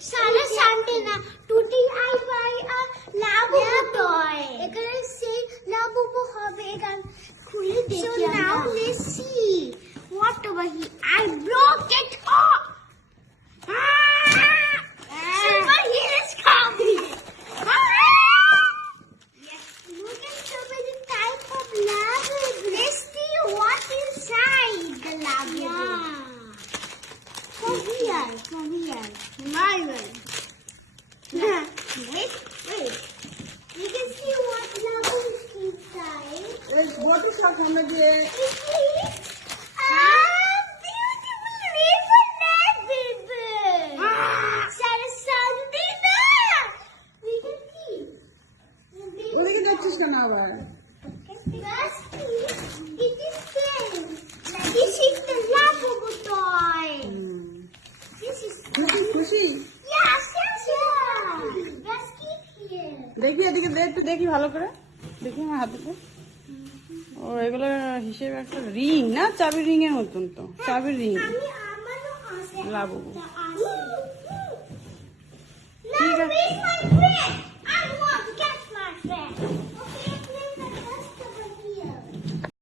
সারা Sunday না টুটি আই বাই আর লাবুবু টয় এখানে সেই লাবুবু হবে এখানে খুলে দেখি so now let's see what over here I broke it off super heroes coming yes look at so many type of labubu let's see what inside the labubu Come here. My way. wait. You can see what level is inside. What is your camera there? Beautiful ribbon baby. Sarah Sandina. We can see. ওদিকে যাচ্ছিস কেন আবার? It is pink. This is the Labubu toy. This is খুশি? Yes. Let's keep here. দেখি এদিকে একটু দেখি ভালো করে দেখি আমার হাতে ও এগুলো হিসেবে একটা রিং না চাবির রিং এর মতন তো চাবির রিং আমারও আছে লাবুবু ঠিক আছে